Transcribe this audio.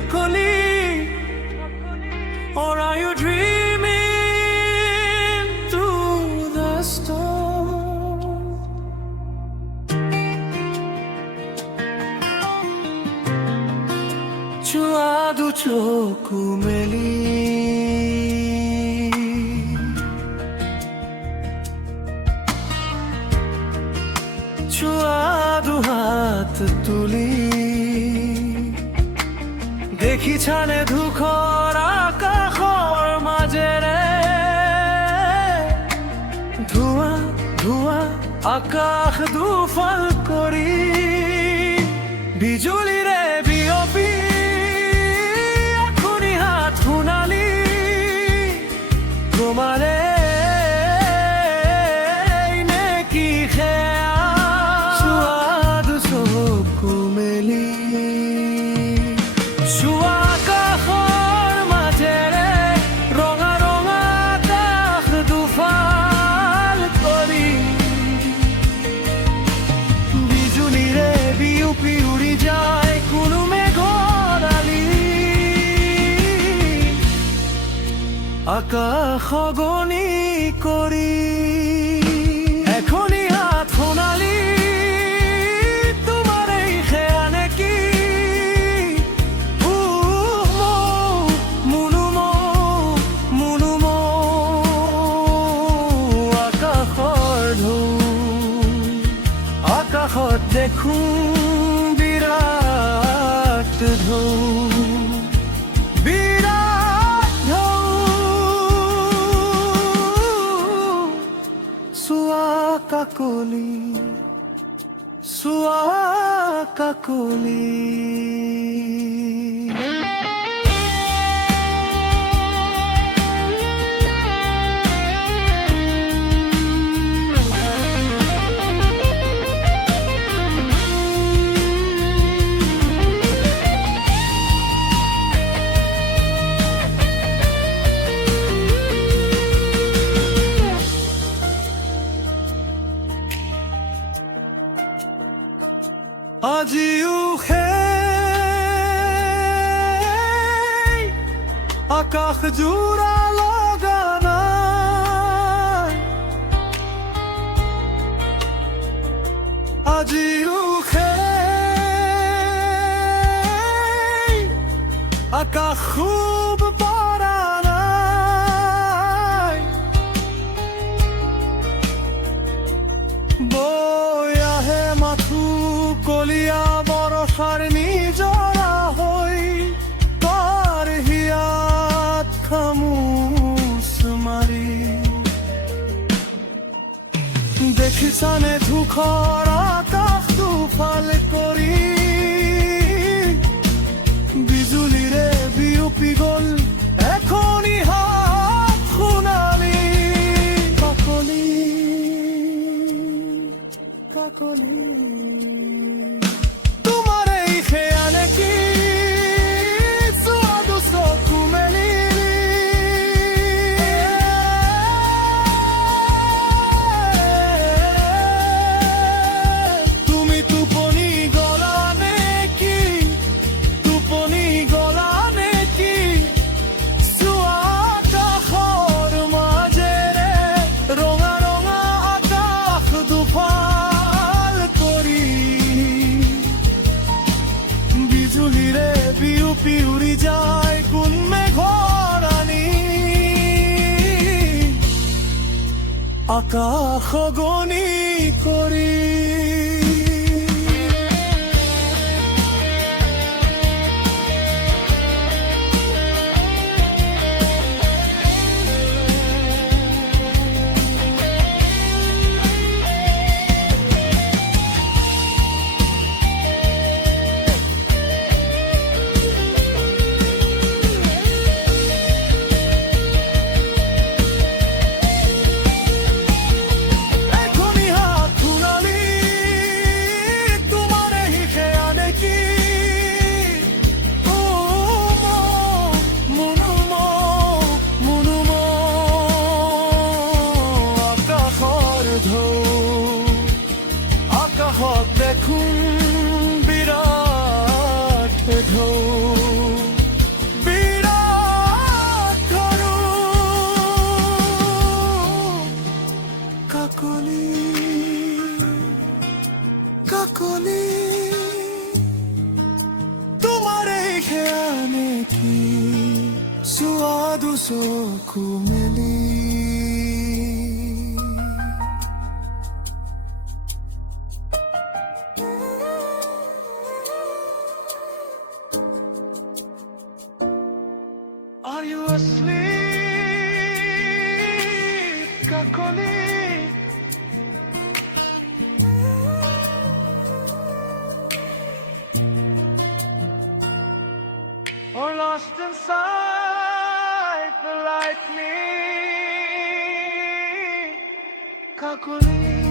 Kakoli, or are you dreaming through the storm? চুৱা দুচকু মেলি চুৱা দুহাত তুলি দেখিছানে ধূসৰ আকাশৰ মাজেৰে ধোঁৱা ধোঁৱা আকাশ দুফাল কৰি বিজুলীৰে বিয়পি এখনি হাত সোণালী তোমাৰে আকাশ গনি কৰি এখনি হাত সোণালী তোমাৰ এই সেয়া নেকি মুনুম আকাশৰ ঢৌ আকাশত দেখোঁ বিৰাট ঢৌ কাকলি চুৱা কাকলি আজিও সেই আকাশ জোৰা লগা নাই আজিও সেই আকাশ খুব পৰা নাই বৈ আহে মাথো কলিয়া বৰষাৰ নিজৰা হৈ তাৰ হিয়াত খামোচ মাৰি দেখিছানে ধূসৰ আকাশ দুফাল কৰি বিজুলীৰে বিয়পি গ'ল এখনি হাত সোণালী কাকলি কাকলি উৰি যায় কোন মেঘৰ ৰাণী আকাশ গনি কৰি এখনি হাত সোণালী लिखे आने की सुआदु सोखू मिली Are you asleep, Kakoli? Or lost inside the lightning, Kakoli?